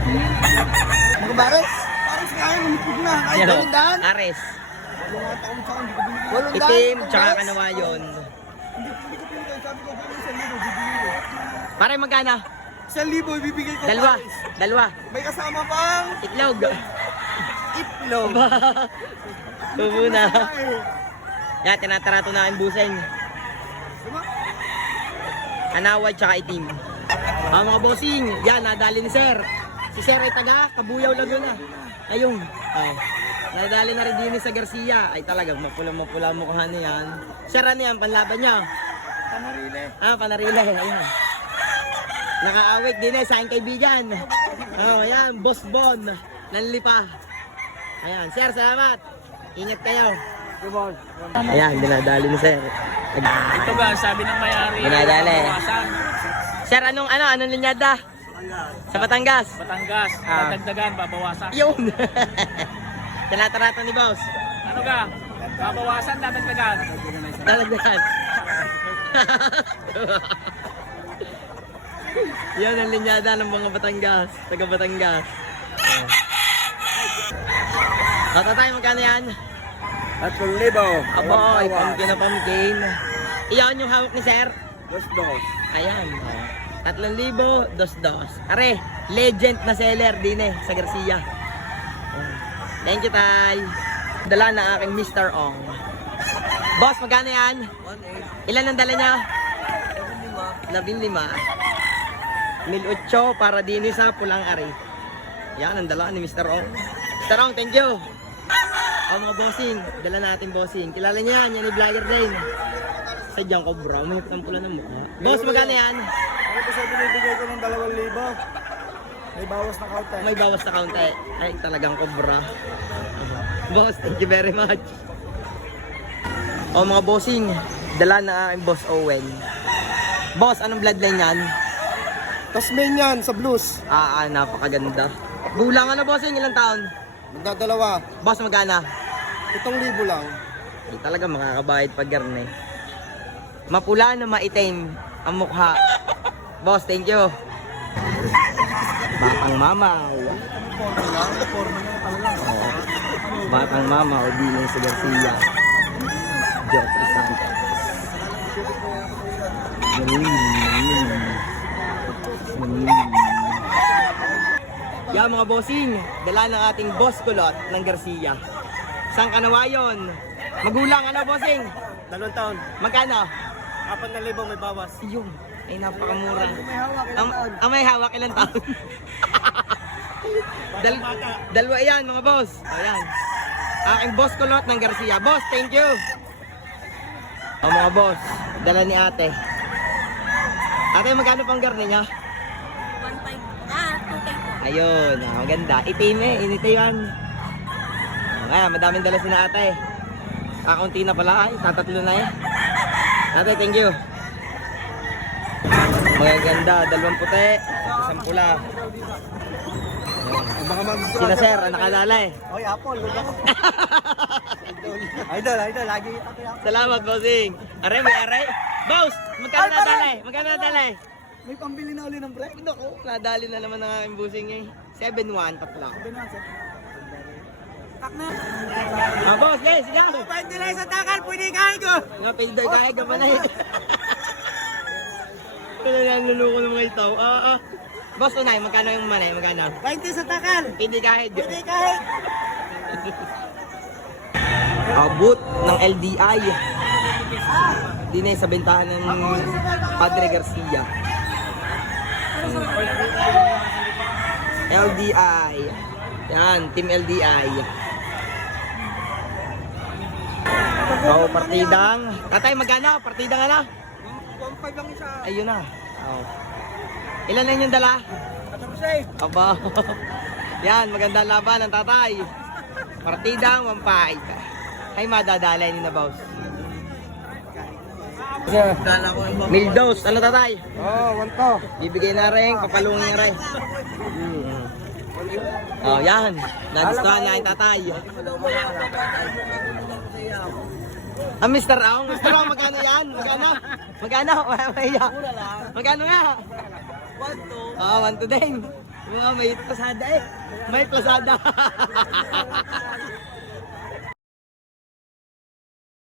Mga bares? Bares kaya, lumipig na. Ay, Yan o, dalindaan. Ares. Walong taon sa akin, hindi ko binigay. Walong daan, Itim, mga tsaka bares. kanawayon. Hindi ko binigay. Sabi ko, kung 1,000, bibigay ko. Pare, magkano? 1,000, ibibigay ko. Dalawa. bares. Dalawa. May kasama pang Itlog. itlog. Tubo na. Yan, tinatarato na aking buseng. Diba? Kanawad tsaka itim. Mga bossing, yan, nadali ni Sir. Si Sir ay taga Kabuyaw Laguna. Ayun. Nadali na rin din sa Garcia. Ay talagang mapula mukha niya yan. Sir, ano yan? Panlaban niya? Panarile. Panarile. Ayan. Nakaawit din sa aking kaibigan. Ayan, Boss Bon. Nanlipa. Ayan, Sir, salamat. Ingat kayo. Ayan, dinadali ni Sir. Ito ba, sabi ng may-ari. Dinadali. Bawasan. Sir, anong linyada? Sa Batangas. Batangas, dadagdagan, babawasan. Yun. Tinatarato ni Boss. Ano ka? Babawasan, dadagdagan. Talagdahan. Yan ang linyada ng mga Batangas. Taga Batangas. Tatatay, magkano yan? 3,000. Aboy, pumpkin na pumpkin. Iyan yung hawak ni Sir. Dos. Ayan. 3,000, dos. Are, legend na seller din sa Garcia. Thank you, Tay. Dala na aking Mr. Ong. Boss, magkano yan? 1,800. Ilan ang dala niya? 15. 1,800 para din sa pulang ari. Yan ang dala ni Mr. Ong. Mr. Ong, thank you. Mga bossing, dala natin bossing. Kilala niya yan, yan ni vlogger din. Sadyang cobra, may ang pula ng mukha. Boss, magkano yan? Ako po sa binibigay ko ng 2,000. May bawas na kaunti. May bawas na kaunti. Ay, talagang cobra. Boss, thank you very much. Mga bossing, dala na ang Boss Owen. Boss, anong bloodline yan? Tasmanian sa blues. Napakaganda. Bulang ano bossing, ilang taon? Magdadalawa. Boss, magkana? 7,000 lang. Ay, talaga makakabayad pag garne. Mapula na maitim ang mukha. Boss, thank you. Batang mamaw. Batang mamaw, bilang sa Garcia. Jeffrey Santos. Yan mga bossing, dala ng ating boss kulot ng Garcia. Sang kanawayon. Magulang ano bossing? 2 taon. Magkano? 4,000 may bawas. Yung, ay napakamura. May hawak May hawak ilang taon? Dalawa yan mga boss. Ayan. Aking boss kulot ng Garcia. Boss, thank you. Mga boss, dala ni ate. Ate, magkano pang garne niya? 2K po. Ayun, maganda. Itim inito yan. Ayan, madaming dala si na ate. Kakunti na pala ay, tatatlo na Ate, thank you. Magaganda, 2 puti, 1 pula. Sina Sir, nakadala Oy, Apple, wag ako. Idol, lagi ako. Salamat, bossing. Aray, may aray. Boss, magkano Ay, nadalay? Magkano nadalay? May pambili na uli ng break. Naku, nadali na naman ng aking bossing 7-1, tatlo. Boss, guys, sige. Pwede lang sa takal, pwede kain ko. Nga, pwede daw kahit ka pa na Kaya naluluko ng mga itaw. Boss, unay, magkano yung manay? Magkano? 20 sa takal. Pwede kahit. Pwede kain. Abot ng LDI. Di sa bentahan ng Padre Garcia. LDI. Yan, Team LDI. Partidang. Tatay, magkano? Partidang ano? 1.5 lang isa. Ayun na. Ilan na yung dala? 14. Aba. Yan, maganda laban ng tatay. Partidang 1.5. Ay, madadalay ni na boss. Mildos, ano tatay? Oh, 1 to. Bibigay na rin, papalungin na rin. Yan. Nagustuhan na yung tatay. Mr. Ong, magkano yan? Magkano? Magkano? Magkano nga? 1 to din. May plasada eh. May plasada.